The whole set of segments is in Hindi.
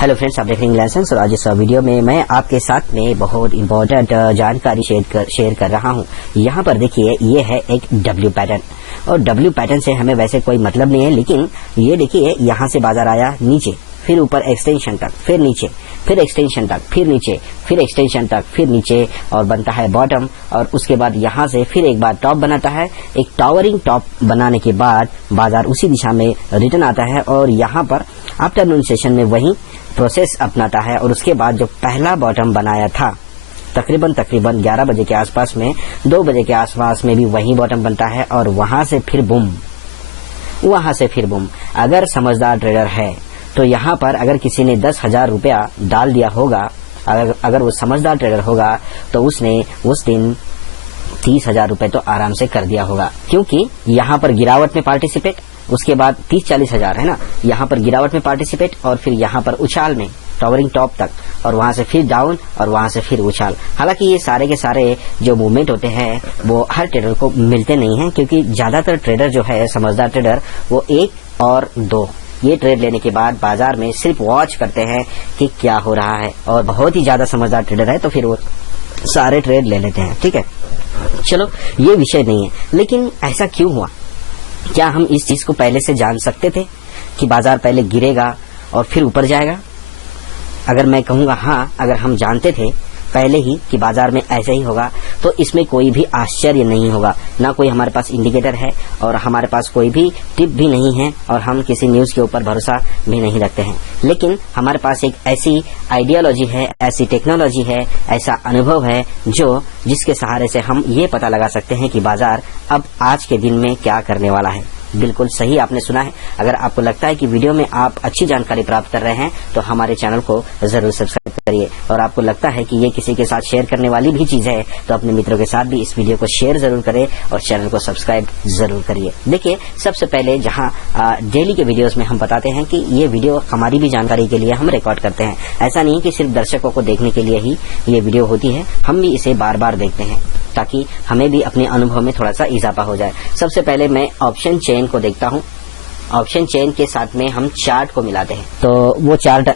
हेलो फ्रेंड्स, आप देख रहे हैं इंग्लैंड सेंस और आज इस वीडियो में मैं आपके साथ में बहुत इंपॉर्टेंट जानकारी शेयर कर रहा हूं। यहां पर देखिए, ये है एक डब्ल्यू पैटर्न और डब्ल्यू पैटर्न से हमें वैसे कोई मतलब नहीं है, लेकिन ये देखिए यहां से बाजार आया नीचे, फिर ऊपर एक्सटेंशन तक, फिर नीचे, फिर एक्सटेंशन तक, फिर नीचे, फिर एक्सटेंशन तक, फिर नीचे और बनता है बॉटम। और उसके बाद यहां से फिर एक बार टॉप बनाता है। एक टावरिंग टॉप बनाने के बाद बाजार उसी दिशा में रिटर्न आता है और यहां पर आफ्टरनून सेशन में वही प्रोसेस अपनाता है। और उसके बाद जो पहला बॉटम बनाया था तकरीबन 11 बजे के आसपास में, 2 बजे के आसपास में भी वही बॉटम बनता है और वहां से फिर बूम, वहां से फिर बूम। अगर समझदार ट्रेडर है तो यहाँ पर अगर किसी ने 10,000 रुपया डाल दिया होगा, अगर वो समझदार ट्रेडर होगा तो उसने उस दिन 30,000 रुपए तो आराम से कर दिया होगा, क्योंकि यहाँ पर गिरावट में पार्टिसिपेट, उसके बाद 30-40 हजार है ना, यहाँ पर गिरावट में पार्टिसिपेट और फिर यहाँ पर उछाल में टावरिंग टॉप तक और वहां से फिर डाउन और वहां से फिर उछाल। हालांकि ये सारे के सारे जो मूवमेंट होते हैं वो हर ट्रेडर को मिलते नहीं हैं, क्योंकि ज्यादातर ट्रेडर जो है समझदार ट्रेडर वो 1 और 2 ये ट्रेड लेने के बाद बाजार में सिर्फ वॉच करते हैं कि क्या हो रहा है। और बहुत ही ज्यादा समझदार ट्रेडर है तो फिर वो सारे ट्रेड ले लेते हैं। ठीक है, चलो ये विषय नहीं है, लेकिन ऐसा क्यों हुआ? क्या हम इस चीज को पहले से जान सकते थे कि बाजार पहले गिरेगा और फिर ऊपर जाएगा? अगर मैं कहूंगा हाँ, अगर हम जानते थे पहले ही कि बाजार में ऐसा ही होगा तो इसमें कोई भी आश्चर्य नहीं होगा। ना कोई हमारे पास इंडिकेटर है और हमारे पास कोई भी टिप भी नहीं है और हम किसी न्यूज के ऊपर भरोसा भी नहीं रखते हैं। लेकिन हमारे पास एक ऐसी आइडियोलॉजी है, ऐसी टेक्नोलॉजी है, ऐसा अनुभव है जिसके सहारे से हम ये पता लगा सकते हैं कि बाजार अब आज के दिन में क्या करने वाला है। बिल्कुल सही आपने सुना है। अगर आपको लगता है कि वीडियो में आप अच्छी जानकारी प्राप्त कर रहे हैं तो हमारे चैनल को जरूर सब्सक्राइब करिए, और आपको लगता है कि ये किसी के साथ शेयर करने वाली भी चीज है तो अपने मित्रों के साथ भी इस वीडियो को शेयर जरूर करें और चैनल को सब्सक्राइब जरूर करिए। देखिए, सबसे पहले जहां डेली के वीडियोस में हम बताते हैं कि ये वीडियो हमारी भी जानकारी के लिए हम रिकॉर्ड करते हैं। ऐसा नहीं कि सिर्फ दर्शकों को देखने के लिए ही ये वीडियो होती है, हम भी इसे बार बार देखते हैं ताकि हमें भी अपने अनुभव में थोड़ा सा इजाफा हो जाए। सबसे पहले मैं ऑप्शन चेन को देखता हूं। ऑप्शन चेन के साथ में हम चार्ट को मिलाते हैं, तो वो चार्ट है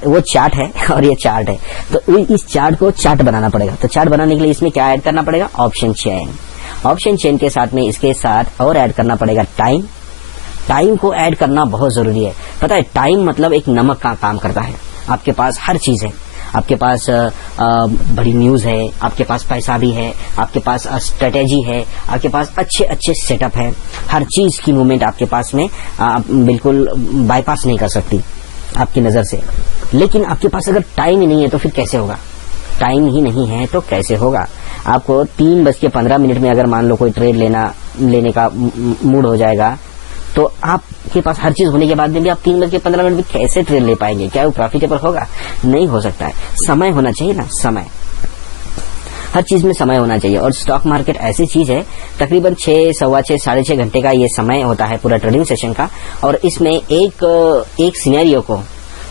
और ये चार्ट है, तो इस चार्ट को चार्ट बनाना पड़ेगा। तो चार्ट बनाने के लिए इसमें क्या ऐड करना पड़ेगा? Option chain. ऑप्शन चेन के साथ में इसके साथ और ऐड करना पड़ेगा टाइम। टाइम को ऐड करना बहुत जरूरी है। पता है, टाइम मतलब एक नमक का काम करता है। आपके पास हर चीज है, आपके पास बड़ी न्यूज है, आपके पास पैसा भी है, आपके पास स्ट्रेटेजी है, आपके पास अच्छे सेटअप है। हर चीज की मूवमेंट आपके पास में बिल्कुल बाईपास नहीं कर सकती आपकी नजर से। लेकिन आपके पास अगर टाइम ही नहीं है तो फिर कैसे होगा? टाइम ही नहीं है तो कैसे होगा? आपको 3:15 में अगर मान लो कोई ट्रेड लेने का मूड हो जाएगा तो आपके पास हर चीज होने के बाद में भी आप 3:15 में कैसे ट्रेड ले पाएंगे? क्या वो प्रॉफिटेबल होगा? नहीं हो सकता है। समय होना चाहिए ना, समय, हर चीज में समय होना चाहिए। और स्टॉक मार्केट ऐसी चीज है, तकरीबन 6, सवा 6, 6.5 घंटे का ये समय होता है पूरा ट्रेडिंग सेशन का, और इसमें एक सिनेरियो को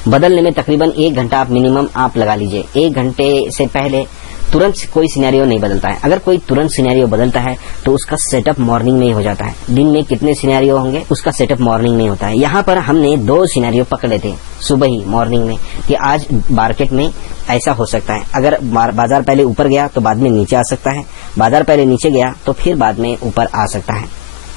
बदलने में तकरीबन 1 घंटा आप मिनिमम आप लगा लीजिए। 1 घंटे से पहले तुरंत कोई सिनेरियो नहीं बदलता है। अगर कोई तुरंत सिनेरियो बदलता है तो उसका सेटअप मॉर्निंग में ही हो जाता है। दिन में कितने सिनेरियो होंगे, उसका सेटअप मॉर्निंग में होता है। यहाँ पर हमने 2 सिनेरियो पकड़ लेते हैं सुबह ही, मॉर्निंग में, कि आज मार्केट में ऐसा हो सकता है। अगर बाजार पहले ऊपर गया तो बाद में नीचे आ सकता है, बाजार पहले नीचे गया तो फिर बाद में ऊपर आ सकता है।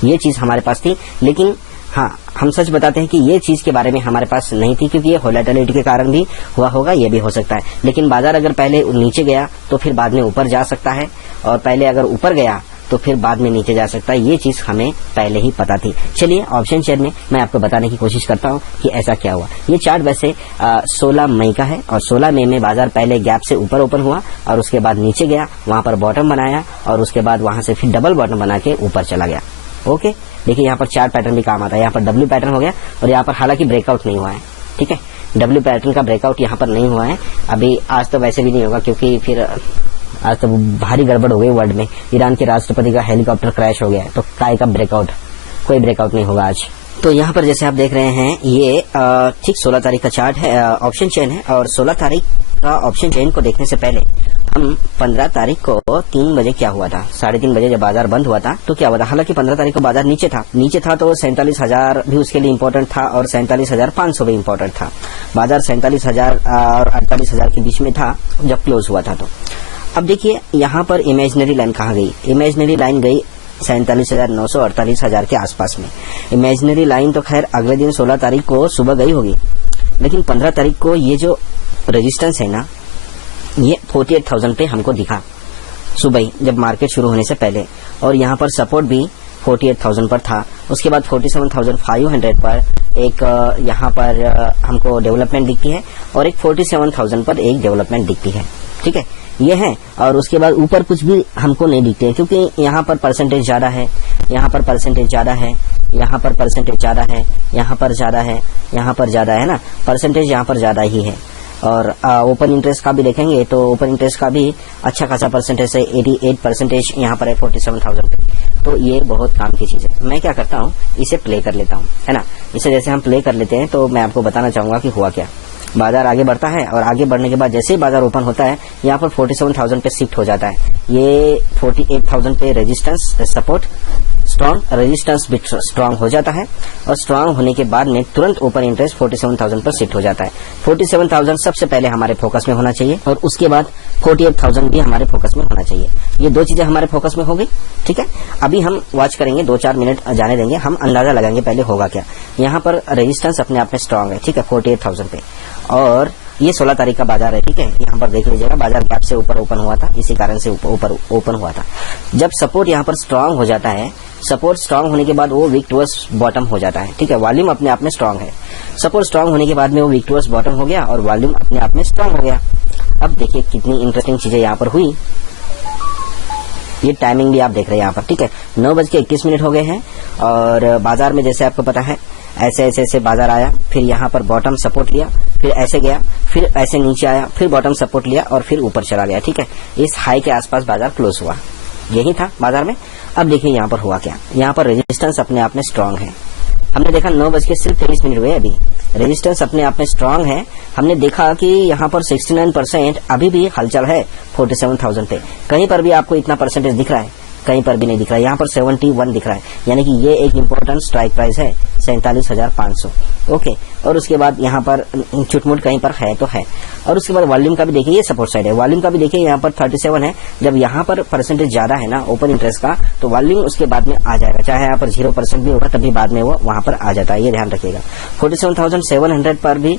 ये चीज हमारे पास थी, लेकिन हाँ, हम सच बताते हैं कि ये चीज के बारे में हमारे पास नहीं थी, क्योंकि ये वोलेटिलिटी के कारण भी हुआ होगा, ये भी हो सकता है। लेकिन बाजार अगर पहले नीचे गया तो फिर बाद में ऊपर जा सकता है, और पहले अगर ऊपर गया तो फिर बाद में नीचे जा सकता है। ये चीज हमें पहले ही पता थी। चलिए, ऑप्शन चेन में मैं आपको बताने की कोशिश करता हूँ कि ऐसा क्या हुआ। ये चार्ट वैसे 16 मई का है और 16 मई में बाजार पहले गैप से ऊपर ओपन हुआ और उसके बाद नीचे गया, वहां पर बॉटम बनाया और उसके बाद वहां से फिर डबल बॉटम बना के ऊपर चला गया। ओके, देखिए यहाँ पर चार्ट पैटर्न भी काम आता है। यहाँ पर डब्ल्यू पैटर्न हो गया और यहाँ पर हालांकि ब्रेकआउट नहीं हुआ है। ठीक है, डब्ल्यू पैटर्न का ब्रेकआउट यहाँ पर नहीं हुआ है अभी। आज तो वैसे भी नहीं होगा, क्योंकि फिर आज तो भारी गड़बड़ हो गई वर्ल्ड में। ईरान के राष्ट्रपति का हेलीकॉप्टर क्रैश हो गया है, तो काय का ब्रेकआउट? कोई ब्रेकआउट नहीं होगा आज। तो यहाँ पर जैसे आप देख रहे हैं ये ठीक 16 तारीख का चार्ट है, ऑप्शन चेन है। और 16 तारीख का ऑप्शन चेन को देखने से पहले हम 15 तारीख को 3 बजे क्या हुआ था, 3:30 बजे जब बाजार बंद हुआ था तो क्या हुआ था। हालांकि 15 तारीख को बाजार नीचे था तो 47,000 भी उसके लिए इम्पोर्टेंट था और 47,500 भी इम्पोर्टेंट था। बाजार 47,000 और 48,000 के बीच में था जब क्लोज हुआ था। तो अब देखिए यहाँ पर इमेजिनरी लाइन कहाँ गई, इमेजिनरी लाइन गई 47,900 48,000 के आसपास में। इमेजिनरी लाइन तो खैर अगले दिन 16 तारीख को सुबह गई होगी, लेकिन 15 तारीख को ये जो रेजिस्टेंस है ना, ये 48,000 पे हमको दिखा सुबह ही जब मार्केट शुरू होने से पहले। और यहाँ पर सपोर्ट भी 48,000 पर था। उसके बाद 47,500 पर एक यहाँ पर हमको डेवलपमेंट दिखती है और एक 47,000 पर एक डेवलपमेंट दिखती है। ठीक है, ये है। और उसके बाद ऊपर कुछ भी हमको नहीं दिखते क्योंकि यहाँ पर परसेंटेज ज्यादा है, यहाँ पर परसेंटेज ज्यादा है, यहाँ पर परसेंटेज ज्यादा है, यहाँ पर ज्यादा है, यहाँ पर ज्यादा है ना, परसेंटेज यहाँ पर ज्यादा ही है। और ओपन इंटरेस्ट का भी देखेंगे तो ओपन इंटरेस्ट का भी अच्छा खासा परसेंटेज है, 88% यहाँ पर है 47,000 पे। तो ये बहुत काम की चीज है। मैं क्या करता हूँ, इसे प्ले कर लेता हूँ, है ना। इसे जैसे हम प्ले कर लेते हैं तो मैं आपको बताना चाहूंगा कि हुआ क्या। बाजार आगे बढ़ता है और आगे बढ़ने के बाद जैसे ही बाजार ओपन होता है यहाँ पर 47,000 पे शिफ्ट हो जाता है। ये 48,000 पे रेजिस्टेंस सपोर्ट स्ट्रॉन्ग, रेजिस्टेंस भी स्ट्रॉन्ग हो जाता है और स्ट्रॉन्ग होने के बाद में तुरंत ओपन इंटरेस्ट 47,000 पर शिफ्ट हो जाता है। 47,000 सबसे पहले हमारे फोकस में होना चाहिए और उसके बाद 48,000 भी हमारे फोकस में होना चाहिए। ये दो चीजें हमारे फोकस में हो गई। ठीक है, अभी हम वॉच करेंगे, 2-4 मिनट जाने देंगे, हम अंदाजा लगाएंगे पहले होगा क्या। यहाँ पर रेजिस्टेंस अपने आप में स्ट्रॉन्ग है, ठीक है, 48,000 पे। और ये 16 तारीख का बाजार है, ठीक है। यहाँ पर देख लीजिएगा बाजार गैप से ऊपर ओपन हुआ था, इसी कारण से ऊपर ओपन हुआ था। जब सपोर्ट यहाँ पर स्ट्रांग हो जाता है, सपोर्ट स्ट्रांग होने के बाद वो वीक टुवर्ड्स बॉटम हो जाता है, ठीक है। वॉल्यूम अपने आप में स्ट्रांग है, सपोर्ट स्ट्रांग होने के बाद में वो वीक टुवर्ड्स बॉटम हो गया और वॉल्यूम अपने आप में स्ट्रांग हो गया। अब देखिए कितनी इंटरेस्टिंग चीजें यहाँ पर हुई। ये टाइमिंग भी आप देख रहे हैं यहाँ पर, ठीक है। 9:21 हो गए हैं और बाजार में जैसे आपको पता है ऐसे ऐसे ऐसे बाजार आया, फिर यहाँ पर बॉटम सपोर्ट लिया, फिर ऐसे गया, फिर ऐसे नीचे आया, फिर बॉटम सपोर्ट लिया और फिर ऊपर चला गया, ठीक है। इस हाई के आसपास बाजार क्लोज हुआ, यही था बाजार में। अब देखिए यहाँ पर हुआ क्या, यहाँ पर रेजिस्टेंस अपने आप में स्ट्रांग है। हमने देखा 9:23 हुए, अभी रेजिस्टेंस अपने आप में स्ट्रांग है। हमने देखा कि यहाँ पर 69% अभी भी हलचल है 47,000 पे। कहीं पर भी आपको इतना परसेंटेज दिख रहा है? कहीं पर भी नहीं दिख रहा है। यहाँ पर 71 दिख रहा है, यानी कि ये एक इम्पोर्टेंट स्ट्राइक प्राइस है 47,500। ओके, और उसके बाद यहाँ पर चुटमुट कहीं पर है तो है। और उसके बाद वॉल्यूम का भी देखिए, ये सपोर्ट साइड है। वॉल्यूम का भी देखिए यहाँ पर 37 है। जब यहाँ पर परसेंटेज ज्यादा है ना ओपन इंटरेस्ट का, तो वॉल्यूम उसके बाद में आ जाएगा, चाहे यहाँ पर 0% भी होगा तभी बाद में वो वहां पर आ जाता है, ये ध्यान रखिएगा। 47,700 पर भी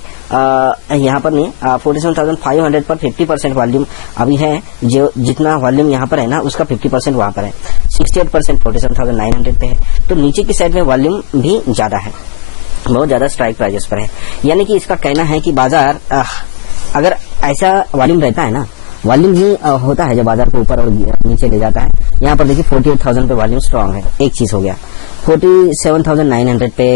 यहाँ पर नहीं, 47,500 पर 50% वॉल्यूम अभी है। जो जितना वॉल्यूम यहाँ पर है ना उसका 50% वहां पर है। 68% 47,900 पे है। तो नीचे की साइड में वॉल्यूम भी ज्यादा है, बहुत ज्यादा स्ट्राइक प्राइजेस पर है। यानी कि इसका कहना है कि बाजार अगर ऐसा वॉल्यूम रहता है ना, वॉल्यूम ही होता है जब बाजार को ऊपर और नीचे ले जाता है। यहाँ पर देखिए 48,000 पे वॉल्यूम स्ट्रांग है, एक चीज हो गया। 47,900 पे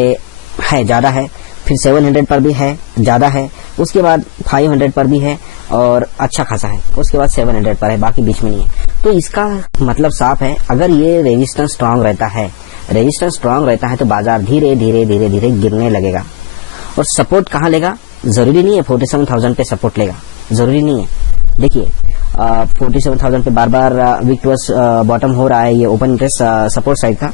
है, ज्यादा है, फिर 700 पर भी है, ज्यादा है, उसके बाद 500 पर भी है और अच्छा खासा है, उसके बाद 700 पर है, बाकी बीच में नहीं है। तो इसका मतलब साफ है, अगर ये रेजिस्टेंस स्ट्रांग रहता है, रेजिस्टेंस स्ट्रांग रहता है तो बाजार धीरे धीरे धीरे धीरे गिरने लगेगा। और सपोर्ट कहाँ लेगा? जरूरी नहीं है 47,000 पे सपोर्ट लेगा, जरूरी नहीं है। देखिए 47,000 पे बार बार वीक टुवर्ड्स बॉटम हो रहा है, ये ओपन इंटरेस्ट सपोर्ट साइड का,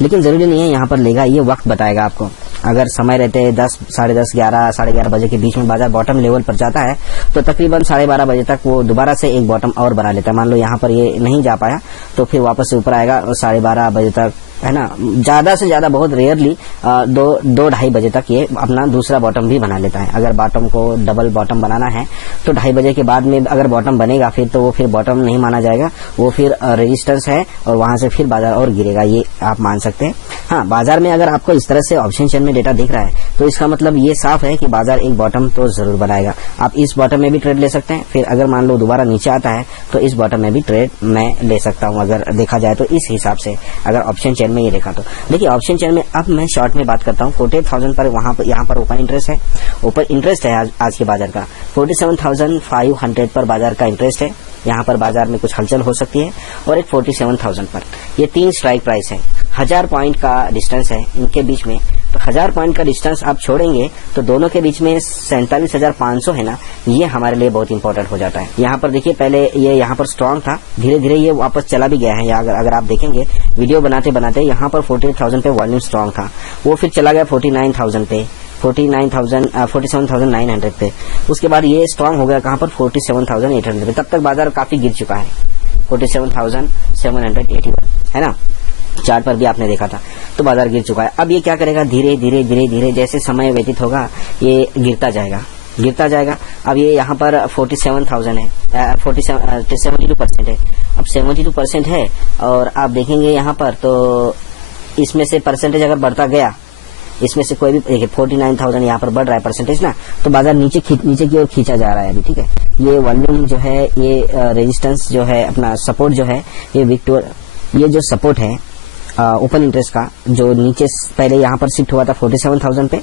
लेकिन जरूरी नहीं है यहाँ पर लेगा। ये वक्त बताएगा आपको। अगर समय रहते 10, 10:30, 11, 11:30 बजे के बीच में बाजार बॉटम लेवल पर जाता है तो तकरीबन 12:30 बजे तक वो दोबारा से एक बॉटम और बना लेता है। मान लो यहाँ पर ये नहीं जा पाया तो फिर वापस से ऊपर आएगा और 12:30 बजे तक, है ना, ज्यादा से ज्यादा बहुत रेयरली 2-2:30 बजे तक ये अपना दूसरा बॉटम भी बना लेता है। अगर बॉटम को डबल बॉटम बनाना है तो 2:30 बजे के बाद में अगर बॉटम बनेगा फिर तो वो फिर बॉटम नहीं माना जाएगा, वो फिर रेजिस्टेंस है और वहां से फिर बाजार और गिरेगा, ये आप मान सकते हैं। हाँ, बाजार में अगर आपको इस तरह से ऑप्शन चेन में डेटा दिख रहा है तो इसका मतलब ये साफ है कि बाजार एक बॉटम तो जरूर बनाएगा। आप इस बॉटम में भी ट्रेड ले सकते हैं, फिर अगर मान लो दोबारा नीचे आता है तो इस बॉटम में भी ट्रेड मैं ले सकता हूं, अगर देखा जाए तो इस हिसाब से, अगर ऑप्शन चेन में ये देखा तो। देखिए ऑप्शन चेन में अब मैं शॉर्ट में बात करता हूँ। 48,000 पर वहां पर यहाँ पर ओपन इंटरेस्ट है, ओपन इंटरेस्ट है आज के बाजार का। 47,500 पर बाजार का इंटरेस्ट है, यहाँ पर बाजार में कुछ हलचल हो सकती है, और एक 47,000 पर। ये 3 स्ट्राइक प्राइस है, 1000 पॉइंट का डिस्टेंस है इनके बीच में। तो 1000 पॉइंट का डिस्टेंस आप छोड़ेंगे तो दोनों के बीच में 47,500 है ना, ये हमारे लिए बहुत इंपॉर्टेंट हो जाता है। यहाँ पर देखिए पहले ये यहाँ पर स्ट्रांग था, धीरे धीरे ये वापस चला भी गया है। अगर आप देखेंगे वीडियो बनाते बनाते यहाँ पर 48,000 पे वॉल्यूम स्ट्रांग था, वो फिर चला गया 49,000 पे, 47,900 पे। उसके बाद ये स्ट्रांग हो गया कहाँ पर 47,800 पे। तब तक बाजार काफी गिर चुका है, 47,781 है ना, चार्ट पर भी आपने देखा था। तो बाजार गिर चुका है। अब ये क्या करेगा, धीरे धीरे धीरे धीरे जैसे समय व्यतीत होगा ये गिरता जाएगा। अब ये यहाँ पर 47,000 है, 72% है। अब 72% है और आप देखेंगे यहाँ पर तो इसमें से परसेंटेज अगर बढ़ता गया, इसमें से कोई भी देखिए 49,000 यहाँ पर बढ़ रहा है परसेंटेज ना, तो बाजार नीचे की ओर खींचा जा रहा है अभी। ठीक है, ये वॉल्यूम जो है, ये रेजिस्टेंस जो है, अपना सपोर्ट जो है, ये जो सपोर्ट है ओपन इंटरेस्ट का, जो नीचे पहले यहाँ पर शिफ्ट हुआ था 47,000 पे,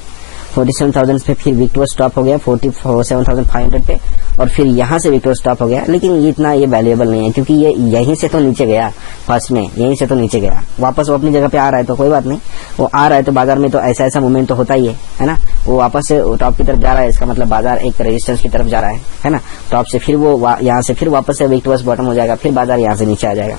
47,000 पे फिर विक्टोर स्टॉप हो गया 47,500 पे, और फिर यहाँ से विक्टोर स्टॉप हो गया। लेकिन इतना ये वैल्यूएबल नहीं है क्योंकि ये यहीं से तो नीचे गया, फर्स्ट में यहीं से तो नीचे गया, वापस वो अपनी जगह पे आ रहा है तो कोई बात नहीं, वो आ रहा है तो बाजार में तो ऐसा मूवमेंट तो होता ही है ना। वो वापस से टॉप की तरफ जा रहा है, इसका मतलब बाजार एक रेजिस्टेंस की तरफ जा रहा है ना। टॉप से फिर वो यहाँ से फिर वापस से विक्टोर्स बॉटम हो जाएगा, फिर बाजार यहाँ से नीचे आ जाएगा।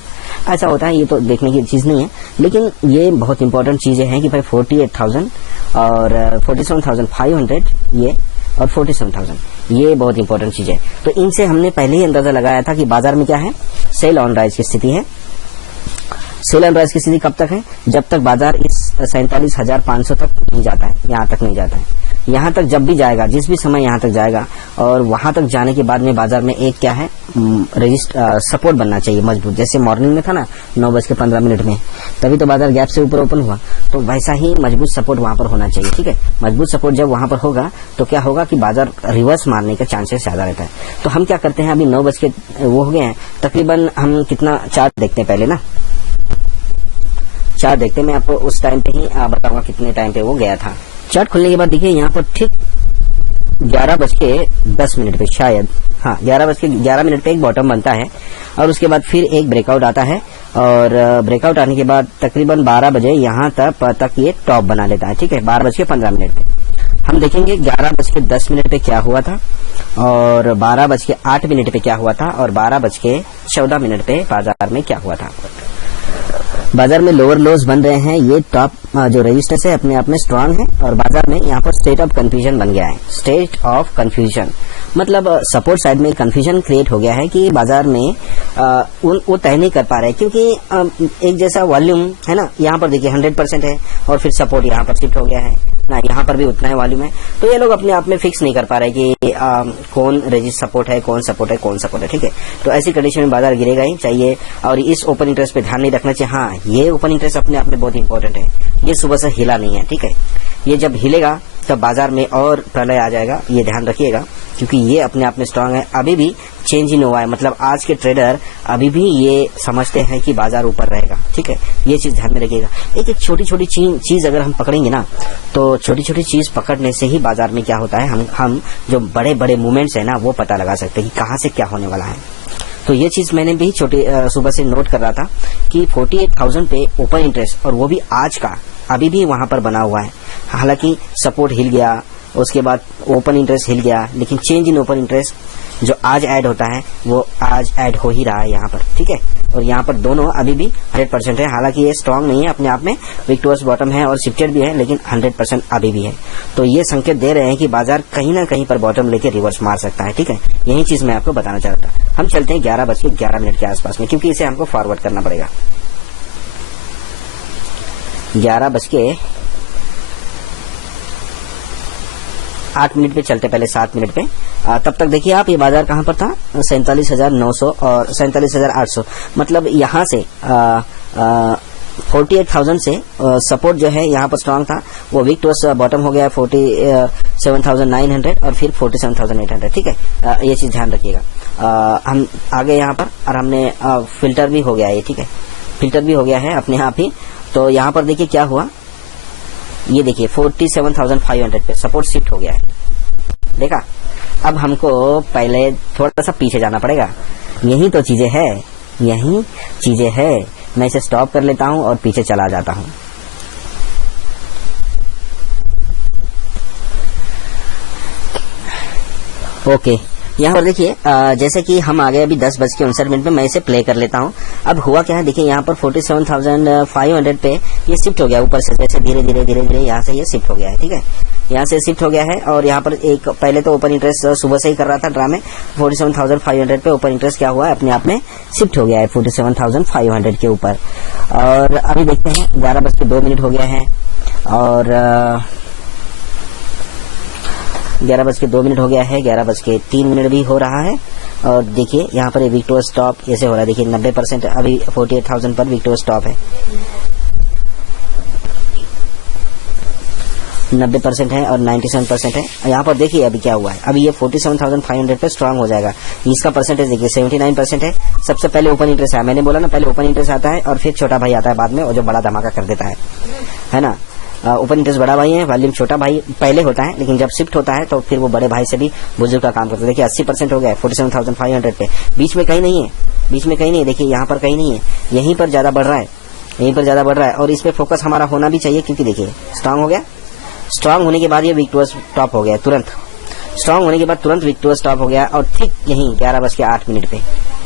ऐसा होता है, ये तो देखने की चीज नहीं है। लेकिन ये बहुत इंपॉर्टेंट चीजें हैं कि भाई 48,000 और 47,500 ये और 47,000 ये बहुत इंपॉर्टेंट चीज है। तो इनसे हमने पहले ही अंदाजा लगाया था कि बाजार में क्या है, सेल ऑन राइज की स्थिति है। सेल ऑन राइज की स्थिति कब तक है, जब तक बाजार इस 47,500 तक नहीं जाता है, यहाँ तक नहीं जाता है। यहाँ तक जब भी जाएगा, जिस भी समय यहाँ तक जाएगा, और वहां तक जाने के बाद में बाजार में एक क्या है, सपोर्ट बनना चाहिए मजबूत। जैसे मॉर्निंग में था ना 9:15 में, तभी तो बाजार गैप से ऊपर ओपन हुआ, तो वैसा ही मजबूत सपोर्ट वहां पर होना चाहिए। ठीक है, मजबूत सपोर्ट जब वहां पर होगा तो क्या होगा कि बाजार रिवर्स मारने का चांसेस ज्यादा रहता है। तो हम क्या करते हैं, अभी 9 बज के वो हो गए हैं तकरीबन, हम कितना चार्ट देखते हैं पहले ना, चार्ट देखते हैं, मैं आपको उस टाइम पे ही बताऊंगा कितने टाइम पे वो गया था। चार्ट खुलने के बाद देखिए यहाँ पर ठीक 11:10 पे शायद, हाँ 11:11 पे एक बॉटम बनता है, और उसके बाद फिर एक ब्रेकआउट आता है, और ब्रेकआउट आने के बाद तकरीबन 12 बजे यहाँ तक ये टॉप बना लेता है। ठीक है, 12:15 पे हम देखेंगे 11:10 पे क्या हुआ था, और 12:08 पे क्या हुआ था, और 12:14 पे बाजार में क्या हुआ था। बाजार में लोअर लोज बन रहे हैं, ये टॉप जो रेजिस्टेंस है अपने आप में स्ट्रांग है, और बाजार में यहाँ पर स्टेट ऑफ कंफ्यूजन बन गया है। स्टेट ऑफ कंफ्यूजन मतलब सपोर्ट साइड में कंफ्यूजन क्रिएट हो गया है कि बाजार में वो तय नहीं कर पा रहे, क्योंकि एक जैसा वॉल्यूम है ना। यहाँ पर देखिए 100% है, और फिर सपोर्ट यहाँ पर शिफ्ट हो गया है ना, यहाँ पर भी उतना ही वॉल्यूम है। तो ये लोग अपने आप में फिक्स नहीं कर पा रहे कि कौन रेजिस्ट सपोर्ट है, कौन सपोर्ट है। ठीक है, तो ऐसी कंडीशन में बाजार गिरेगा ही चाहिए, और इस ओपन इंटरेस्ट पे ध्यान नहीं रखना चाहिए। हाँ, ये ओपन इंटरेस्ट अपने आप में बहुत इंपॉर्टेंट है, ये सुबह से हिला नहीं है। ठीक है, ये जब हिलेगा तब बाजार में और प्रलय आ जाएगा, ये ध्यान रखिएगा, क्योंकि ये अपने आप में स्ट्रांग है। अभी भी चेंज इन हुआ है, मतलब आज के ट्रेडर अभी भी ये समझते हैं कि बाजार ऊपर रहेगा। ठीक है, ये चीज ध्यान में रखिएगा। एक छोटी छोटी चीज अगर हम पकड़ेंगे ना, तो छोटी छोटी चीज पकड़ने से ही बाजार में क्या होता है, हम जो बड़े बड़े मूवमेंट्स है ना वो पता लगा सकते हैं कि कहाँ से क्या होने वाला है। तो ये चीज मैंने भी सुबह से नोट कर रहा था कि 48,000 पे ओपन इंटरेस्ट, और वो भी आज का, अभी भी वहां पर बना हुआ है। हालांकि सपोर्ट हिल गया, उसके बाद ओपन इंटरेस्ट हिल गया, लेकिन चेंज इन ओपन इंटरेस्ट जो आज ऐड होता है वो आज ऐड हो ही रहा है यहाँ पर। ठीक है, और यहाँ पर दोनों अभी भी 100% है। हालांकि ये स्ट्रांग नहीं है अपने आप में, विक्टोर्स बॉटम है और शिफ्टेड भी है, लेकिन 100% अभी भी है। तो ये संकेत दे रहे हैं कि बाजार कहीं ना कहीं पर बॉटम लेके रिवर्स मार सकता है। ठीक है, यही चीज मैं आपको बताना चाह रहा था। हम चलते हैं 11:11 के आसपास में, क्योंकि इसे हमको फॉरवर्ड करना पड़ेगा। 11:08 पे चलते, पहले 7 मिनट पे। तब तक देखिए आप, ये बाजार कहां पर था, 47,900 और 47,800, मतलब यहां से 48,000 से सपोर्ट जो है यहाँ पर स्ट्रांग था, वो विक्टोर्स बॉटम हो गया 47,900 और फिर 47,800। ठीक है, ये चीज ध्यान रखिएगा। हम आगे यहाँ पर, और हमने फिल्टर भी हो गया है। ठीक है, फिल्टर भी हो गया है अपने आप ही। तो यहाँ पर देखिए क्या हुआ, ये देखिए 47,500 पे सपोर्ट शिफ्ट हो गया है, देखा। अब हमको पहले थोड़ा सा पीछे जाना पड़ेगा, यही तो चीजें है। मैं इसे स्टॉप कर लेता हूं और पीछे चला जाता हूं। ओके, यहाँ पर देखिए जैसे कि हम आ गए अभी 10:59 पे, मैं इसे प्ले कर लेता हूँ। अब हुआ क्या है, देखिए यहाँ पर 47,500 पे ये शिफ्ट हो गया ऊपर से, जैसे धीरे धीरे धीरे धीरे यहाँ से ये शिफ्ट हो गया है। ठीक है, यहाँ से शिफ्ट हो गया है। और यहाँ पर एक पहले तो ओपन इंटरेस्ट सुबह से ही कर रहा था ड्रामे, 47,500 पे ओपन इंटरेस्ट क्या हुआ है, अपने आप में शिफ्ट हो गया है 47,500 के ऊपर। और अभी देखते हैं 11:02 हो गया है और 11:02 हो गया है, 11:03 भी हो रहा है। और देखिए यहाँ पर विक्टोर स्टॉप ऐसे हो रहा है, देखिए 90% अभी 48,000 पर विक्टोर स्टॉप है, 90% है और 97% है। यहाँ पर देखिए अभी क्या हुआ है, अभी ये 47,500 पे स्ट्रांग हो जाएगा। इसका परसेंटेज देखिए 79% है। सबसे पहले ओपन इंटरेस्ट है, मैंने बोला ना पहले ओपन इंटरेस्ट आता है और फिर छोटा भाई आता है बाद में, और जो बड़ा धमाका कर देता है ना। ओपन इंटरेस्ट बड़ा भाई है, वॉल्यूम छोटा भाई पहले होता है, लेकिन जब शिफ्ट होता है तो फिर वो बड़े भाई से भी बुजुर्ग का काम करता है। देखिए 80% हो गया है 47,500 पे, बीच में कहीं नहीं है, बीच में कहीं नहीं है, देखिए यहाँ पर कहीं नहीं है, यहीं पर ज्यादा बढ़ रहा है, यहीं पर ज्यादा बढ़ रहा है। और इस पे फोकस हमारा होना भी चाहिए, क्योंकि देखिए स्ट्रांग हो गया, स्ट्रांग होने के बाद ये विक्टोर स्टॉप हो गया, तुरंत स्ट्रांग होने के बाद तुरंत विक्टोर स्टॉप हो गया। और ठीक यहीं 11:08 पे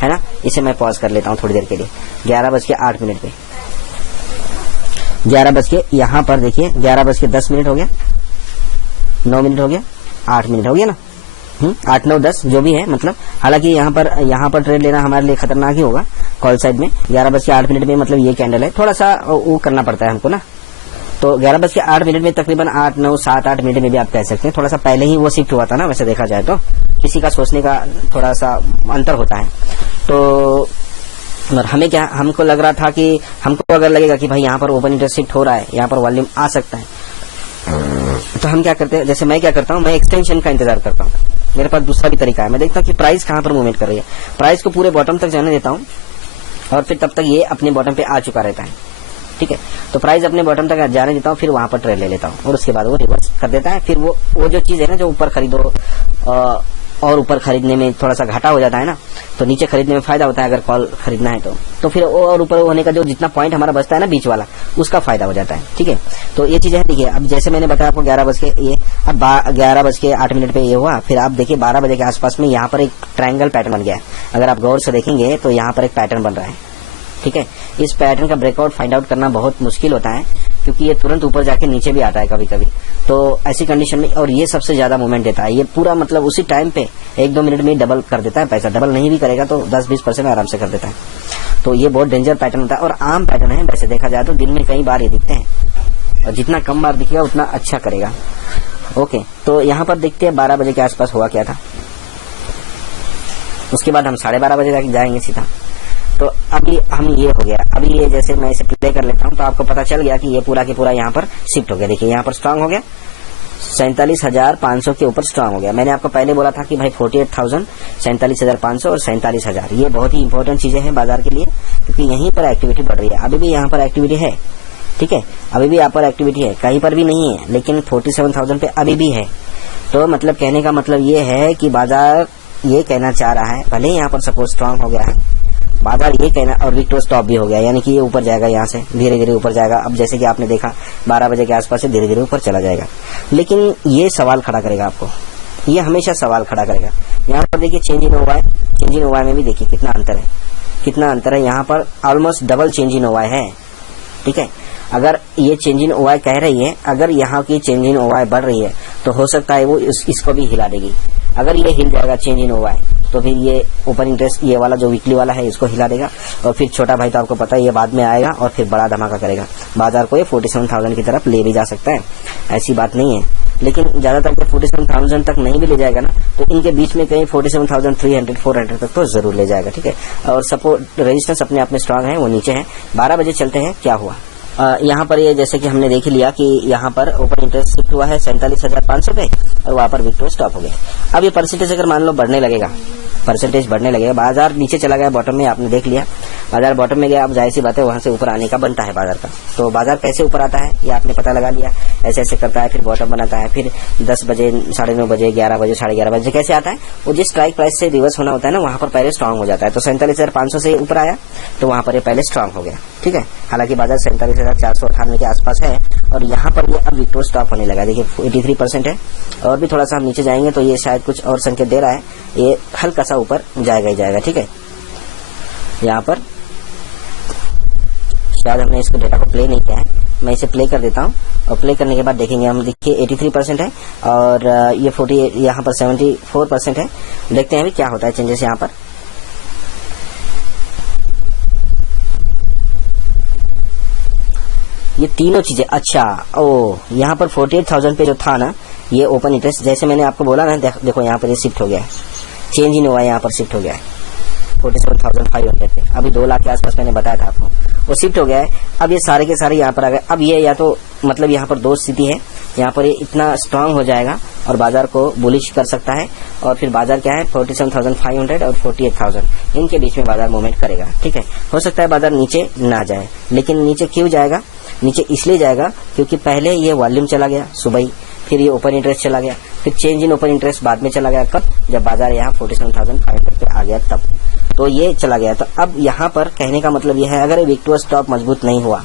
है ना, इसे मैं पॉज कर लेता हूँ थोड़ी देर के लिए। 11:08 पे 11 यहाँ पर देखिए 11:10 हो गया, 9 मिनट हो गया, 8 मिनट हो गया ना, 8, 9, 10 जो भी है, मतलब हालांकि यहाँ पर ट्रेड लेना हमारे लिए खतरनाक ही होगा कॉल साइड में। 11:08 में मतलब ये कैंडल है, थोड़ा सा वो करना पड़ता है हमको ना। तो 11:08 में तकरीबन 8, 9, 7, 8 मिनट में भी आप कह सकते हैं, थोड़ा सा पहले ही वो शिफ्ट हुआ था ना, वैसे देखा जाए तो किसी का सोचने का थोड़ा सा अंतर होता है। तो और हमें क्या, हमको लग रहा था कि हमको अगर लगेगा कि भाई यहाँ पर ओपन इंटरेस्ट शिफ्ट हो रहा है, यहाँ पर वॉल्यूम आ सकता है, तो हम क्या करते हैं, जैसे मैं क्या करता हूँ, मैं एक्सटेंशन का इंतजार करता हूँ। मेरे पास दूसरा भी तरीका है, मैं देखता हूँ कि प्राइस कहाँ पर मूवमेंट कर रही है, प्राइस को पूरे बॉटम तक जाने देता हूँ और फिर तब तक ये अपने बॉटम पे आ चुका रहता है। ठीक है, तो प्राइस अपने बॉटम तक जाने देता हूँ, फिर वहां पर ट्रेड ले लेता हूँ और उसके बाद वो रिवर्स कर देता है। फिर वो जो चीज है ना, जो ऊपर खरीदो और ऊपर खरीदने में थोड़ा सा घाटा हो जाता है ना, तो नीचे खरीदने में फायदा होता है अगर कॉल खरीदना है तो फिर और ऊपर होने का जो जितना पॉइंट हमारा बचता है ना बीच वाला, उसका फायदा हो जाता है। ठीक है, तो ये चीजें देखिए, अब जैसे मैंने बताया आपको 11:08 पे ये हुआ, फिर आप देखिए 12 बजे के आसपास में यहाँ पर एक ट्रायंगल पैटर्न बन गया है। अगर आप गौर से देखेंगे तो यहाँ पर एक पैटर्न बन रहा है। ठीक है, इस पैटर्न का ब्रेकआउट फाइंड आउट करना बहुत मुश्किल होता है, क्योंकि ये तुरंत ऊपर जाके नीचे भी आता है कभी कभी। तो ऐसी कंडीशन में, और ये सबसे ज्यादा मूवमेंट देता है, ये पूरा मतलब उसी टाइम पे 1-2 मिनट में डबल कर देता है पैसा, डबल नहीं भी करेगा तो 10-20% आराम से कर देता है। तो ये बहुत डेंजर पैटर्न होता है और आम पैटर्न है, वैसे देखा जाए तो दिन में कई बार ये दिखते हैं, और जितना कम बार दिखेगा उतना अच्छा करेगा। ओके, तो यहाँ पर देखते हैं 12 बजे के आसपास हुआ क्या था, उसके बाद हम 12:30 बजे तक जाएंगे सीधा। तो अभी हम ये हो गया, अभी ये जैसे मैं इसे प्ले कर लेता हूँ तो आपको पता चल गया कि ये पूरा के पूरा यहाँ पर शिफ्ट हो गया। देखिए यहाँ पर स्ट्रांग हो गया, 47,500 के ऊपर स्ट्रांग हो गया। मैंने आपको पहले बोला था कि भाई 48,000, 47,500 और 47,000 ये बहुत ही इंपॉर्टेंट चीजें हैं बाजार के लिए, क्योंकि यहीं पर एक्टिविटी बढ़ रही है। अभी भी यहाँ पर एक्टिविटी है, ठीक है, अभी भी यहाँ पर एक्टिविटी है, कहीं पर भी नहीं है, लेकिन 47,000 पे अभी भी है। तो मतलब कहने का मतलब ये है कि बाजार ये कहना चाह रहा है, भले ही यहाँ पर सपोज स्ट्रांग हो गया है बाजार, ये कहना, और विक्टोर स्टॉप भी हो गया, यानी कि ये ऊपर जाएगा, यहाँ से धीरे धीरे ऊपर जाएगा। अब जैसे कि आपने देखा 12 बजे के आसपास से धीरे धीरे ऊपर चला जाएगा। लेकिन ये सवाल खड़ा करेगा आपको, ये हमेशा सवाल खड़ा करेगा। यहाँ पर देखिए चेंज इन ओवाई, चेंज इन ओवाई में भी देखिए कितना अंतर है, कितना अंतर है। यहाँ पर ऑलमोस्ट डबल चेंज इन ओवाई है। ठीक है, अगर ये चेंज इन ओवाई कह रही है, अगर यहाँ की चेंज इन ओवाई बढ़ रही है तो हो सकता है वो इसको भी हिला देगी। अगर ये हिल जाएगा चेंज इन ओवाई तो फिर ये ओपन इंटरेस्ट ये वाला जो वीकली वाला है इसको हिला देगा, और फिर छोटा भाई तो आपको पता है ये बाद में आएगा और फिर बड़ा धमाका करेगा। बाजार को ये 47,000 की तरफ ले भी जा सकता है, ऐसी बात नहीं है। लेकिन ज्यादातर के 47,000 तक नहीं भी ले जाएगा ना, तो इनके बीच में कहीं 47,300, 400 तक तो जरूर ले जाएगा। ठीक है, और सपोर्ट रेजिस्टेंस अपने आप में स्ट्रांग है, वो नीचे है। 12 बजे चलते हैं, क्या हुआ यहाँ पर, ये जैसे कि हमने देख लिया कि यहाँ पर ओपन इंटरेस्ट शिफ्ट हुआ है 47,500 पे, और वहां पर विक्टोर स्टॉप हो गया। अब ये परसेंटेज अगर मान लो बढ़ने लगेगा, परसेंटेज बढ़ने लगेगा, बाजार नीचे चला गया बॉटम में, आपने देख लिया बाजार बॉटम में गया, अब जाहिर सी बात है वहां से ऊपर आने का बनता है बाजार का। तो बाजार कैसे ऊपर आता है ये आपने पता लगा लिया, ऐसे ऐसे करता है, फिर बॉटम बनाता है, फिर 10 बजे, 9:30 बजे, 11 बजे, 11:30 बजे कैसे आता है, वो जिस स्ट्राइक प्राइस से रिवर्स होना होता है ना, वहां पर पहले स्ट्रांग हो जाता है। तो 47,500 से ऊपर आया तो वहां पर ये पहले स्ट्रांग हो गया, ठीक है। हालांकि बाजार 47,498 के आसपास है और यहाँ पर ये अब विक्टोर स्टॉप होने लगा। देखिए 83% है, और भी थोड़ा सा हम नीचे जाएंगे तो ये शायद कुछ और संकेत दे रहा है, ये हल्का सा ऊपर जाएगा ही जाएगा, ठीक है। यहाँ पर शायद हमने इसको डेटा को प्ले नहीं किया है, मैं इसे प्ले कर देता हूँ और प्ले करने के बाद देखेंगे हम। देखिए 83% है और ये 40 यहाँ पर 74% है। देखते हैं अभी क्या होता है चेंजेस यहाँ पर। ये तीनों चीजें, अच्छा ओ यहाँ पर 48,000 पे जो था ना ये ओपन इंटरेस्ट, जैसे मैंने आपको बोला ना, देखो यहाँ पर ये शिफ्ट हो गया है, चेंज ही नहीं हुआ है, यहाँ पर शिफ्ट हो गया है 47,500 पे। अभी 2 लाख के आसपास मैंने बताया था आपको, वो शिफ्ट हो गया है। अब ये सारे के सारे यहाँ पर आ गए। अब ये या तो मतलब यहाँ पर दो स्थिति है, यहाँ पर ये इतना स्ट्रांग हो जाएगा और बाजार को बुलिश कर सकता है, और फिर बाजार क्या है 47,500 और 48,000 इनके बीच में बाजार मूवमेंट करेगा, ठीक है। हो सकता है बाजार नीचे ना जाए, लेकिन नीचे क्यों जाएगा, नीचे इसलिए जाएगा क्योंकि पहले ये वॉल्यूम चला गया सुबह ही, फिर ये ओपन इंटरेस्ट चला गया, फिर चेंज इन ओपन इंटरेस्ट बाद में चला गया। कब, जब बाजार यहाँ 47,500 पे आ गया तब तो ये चला गया। तो अब यहाँ पर कहने का मतलब यह है, अगर विक्टोर स्टॉप मजबूत नहीं हुआ,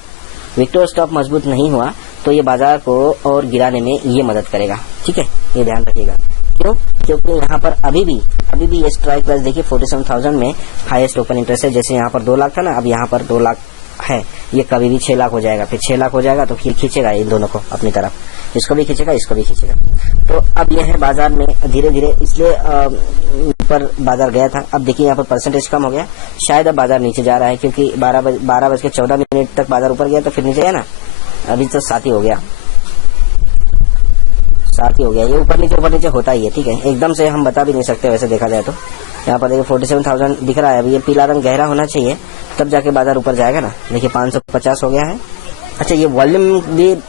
विक्टोर स्टॉप मजबूत नहीं हुआ तो ये बाजार को और गिराने में ये मदद करेगा, ठीक है, ये ध्यान रखिएगा। क्यों, क्योंकि यहाँ पर अभी भी ये स्ट्राइक प्राइस देखिए 47,000 में हाईएस्ट ओपन इंटरेस्ट है। जैसे यहाँ पर 2 लाख था ना, अब यहाँ पर 2 लाख है, ये कभी भी 6 लाख हो जाएगा, फिर 6 लाख हो जाएगा तो फिर खींचेगा इन दोनों को अपनी तरफ, इसको भी खींचेगा, इसको भी खींचेगा। तो अब यह है बाजार में धीरे धीरे, इसलिए ऊपर बाजार गया था। अब देखिए यहाँ पर परसेंटेज कम हो गया, शायद अब बाजार नीचे जा रहा है, क्योंकि 12:14 तक बाजार ऊपर गया तो फिर नीचे गया ना, अभी तो 7 ही हो गया, 7 ही हो गया। ये ऊपर नीचे होता ही है, ठीक है, एकदम से हम बता भी नहीं सकते वैसे देखा जाए तो। यहाँ पर देखिए 47,000 दिख रहा है, अभी ये पीला रंग गहरा होना चाहिए तब जाके बाजार ऊपर जाएगा ना। देखिए 550 हो गया है। अच्छा, ये वॉल्यूम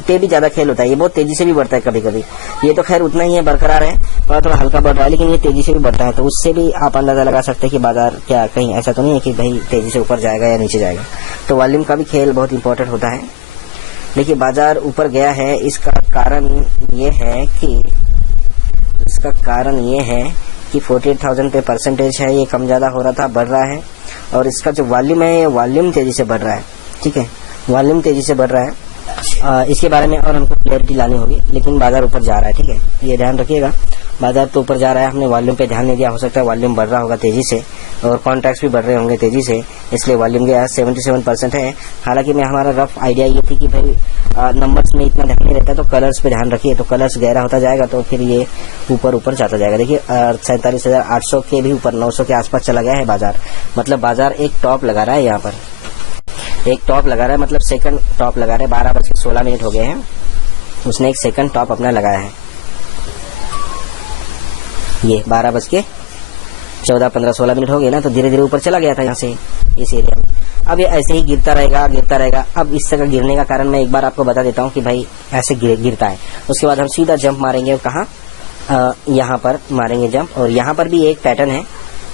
पे भी ज्यादा खेल होता है, ये बहुत तेजी से भी बढ़ता है कभी कभी। ये तो खैर उतना ही है, बरकरार है, थोड़ा हल्का बढ़ रहा है, लेकिन ये तेजी से भी बढ़ता है, तो उससे भी आप अंदाजा लगा सकते हैं कि बाजार क्या कहीं ऐसा तो नहीं है कि भाई तेजी से ऊपर जाएगा या नीचे जाएगा। तो वॉल्यूम का भी खेल बहुत इंपॉर्टेंट होता है। देखिए बाजार ऊपर गया है, इसका कारण ये है कि 48,000 पे परसेंटेज है, ये कम ज्यादा हो रहा था, बढ़ रहा है, और इसका जो वॉल्यूम है, ये वॉल्यूम तेजी से बढ़ रहा है, ठीक है, वॉल्यूम तेजी से बढ़ रहा है। इसके बारे में और हमको क्लैरिटी लानी होगी, लेकिन बाजार ऊपर जा रहा है, ठीक है, ये ध्यान रखिएगा, बाजार तो ऊपर जा रहा है, हमने वॉल्यूम पे ध्यान नहीं दिया। हो सकता है वॉल्यूम बढ़ रहा होगा तेजी से और कॉन्ट्रैक्ट्स भी बढ़ रहे होंगे तेजी से, इसलिए वॉल्यूम गया 77% है। हालांकि मैं हमारा रफ आइडिया ये थी कि भाई नंबर्स में इतना ध्यान नहीं रहता, तो कलर्स पे ध्यान रखिए, तो कलर्स गहरा होता जाएगा तो फिर ये ऊपर जाता जाएगा। देखिए 47,800 के भी ऊपर 900 के आसपास चला गया है बाजार, मतलब बाजार एक टॉप लगा रहा है, यहाँ पर एक टॉप लगा रहा है, मतलब सेकंड टॉप लगा रहा है। 12:16 हो गए हैं, उसने एक सेकंड टॉप अपना लगाया है। ये 12:14, 15, 16 मिनट हो गए ना, तो धीरे धीरे ऊपर चला गया था यहाँ से इस एरिया में। अब ये ऐसे ही गिरता रहेगा। अब इस तरह गिरने का कारण मैं एक बार आपको बता देता हूँ कि भाई ऐसे गिरता है। उसके बाद हम सीधा जंप मारेंगे, कहाँ, यहाँ पर मारेंगे जंप, और यहाँ पर भी एक पैटर्न है,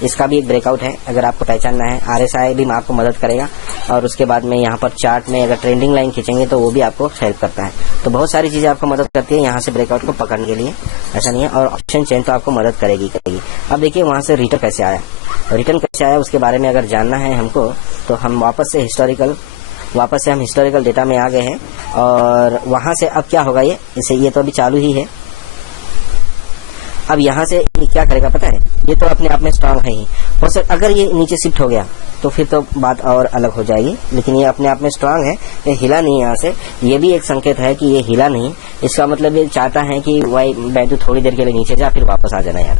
इसका भी एक ब्रेकआउट है, अगर आपको पहचानना है। RSI भी आपको मदद करेगा, और उसके बाद में यहाँ पर चार्ट में अगर ट्रेंडिंग लाइन खींचेंगे तो वो भी आपको हेल्प करता है। तो बहुत सारी चीजें आपको मदद करती है यहाँ से ब्रेकआउट को पकड़ने के लिए, ऐसा नहीं है। और ऑप्शन चेन तो आपको मदद करेगी। अब देखिए वहां से रिटर्न कैसे आया, उसके बारे में अगर जानना है हमको, तो हम वापस से हम हिस्टोरिकल डेटा में आ गए हैं, और वहां से अब क्या होगा, ये तो अभी चालू ही है। अब यहाँ से ये क्या करेगा पता है, ये तो अपने आप में स्ट्रांग है ही, हो सकता अगर ये नीचे शिफ्ट हो गया तो फिर तो बात और अलग हो जाएगी, लेकिन ये अपने आप में स्ट्रांग है, ये हिला नहीं यहाँ से। ये भी एक संकेत है कि ये हिला नहीं, इसका मतलब ये चाहता है कि भाई बैठू थोड़ी देर के लिए नीचे जा, फिर वापस आ जाना यार,